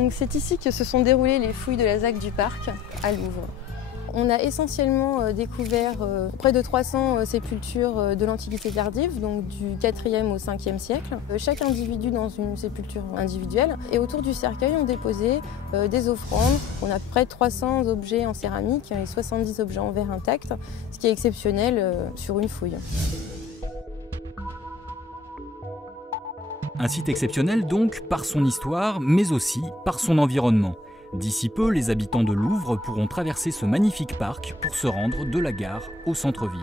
Donc c'est ici que se sont déroulées les fouilles de la ZAC du parc à Louvre. On a essentiellement découvert près de 300 sépultures de l'Antiquité tardive, donc du 4e au 5e siècle. Chaque individu dans une sépulture individuelle. Et autour du cercueil, on déposait des offrandes. On a près de 300 objets en céramique et 70 objets en verre intact, ce qui est exceptionnel sur une fouille. Un site exceptionnel donc par son histoire, mais aussi par son environnement. D'ici peu, les habitants de Louvre pourront traverser ce magnifique parc pour se rendre de la gare au centre-ville.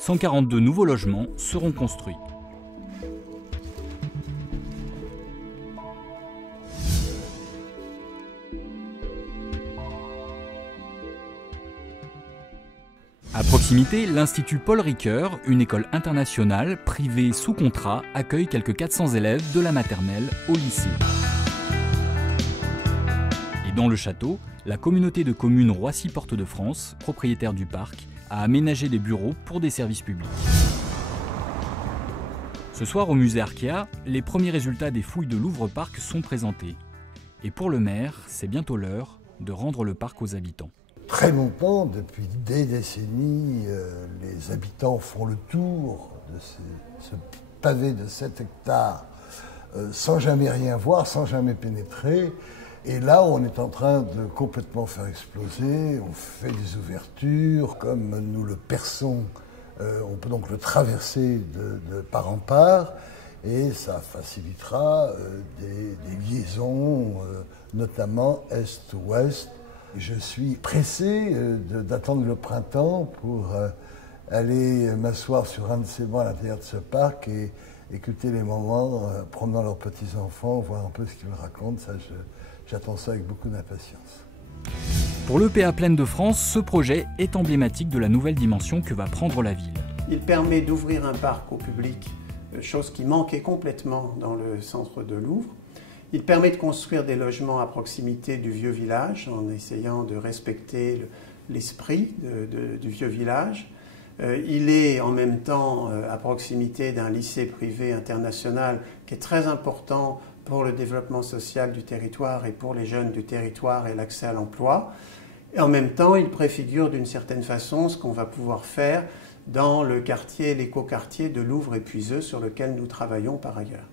142 nouveaux logements seront construits. À proximité, l'Institut Paul Ricoeur, une école internationale privée sous contrat, accueille quelques 400 élèves de la maternelle au lycée. Et dans le château, la communauté de communes Roissy-Porte de France, propriétaire du parc, a aménagé des bureaux pour des services publics. Ce soir au musée Arkea, les premiers résultats des fouilles de Louvre Parc sont présentés. Et pour le maire, c'est bientôt l'heure de rendre le parc aux habitants. Très longtemps, depuis des décennies, les habitants font le tour de ce pavé de 7 hectares sans jamais rien voir, sans jamais pénétrer. Et là, on est en train de complètement faire exploser, on fait des ouvertures, comme nous le perçons, on peut donc le traverser de part en part, et ça facilitera des liaisons, notamment est-ouest. Je suis pressé d'attendre le printemps pour aller m'asseoir sur un de ces bancs à l'intérieur de ce parc et écouter les mamans promenant leurs petits-enfants, voir un peu ce qu'ils racontent. Ça, j'attends ça avec beaucoup d'impatience. Pour l'EPA Plaine de France, ce projet est emblématique de la nouvelle dimension que va prendre la ville. Il permet d'ouvrir un parc au public, chose qui manquait complètement dans le centre de Louvre. Il permet de construire des logements à proximité du vieux village en essayant de respecter l'esprit du vieux village. Il est en même temps à proximité d'un lycée privé international qui est très important pour le développement social du territoire et pour les jeunes du territoire et l'accès à l'emploi. Et en même temps, il préfigure d'une certaine façon ce qu'on va pouvoir faire dans le quartier, l'écoquartier de Louvre et Puiseux sur lequel nous travaillons par ailleurs.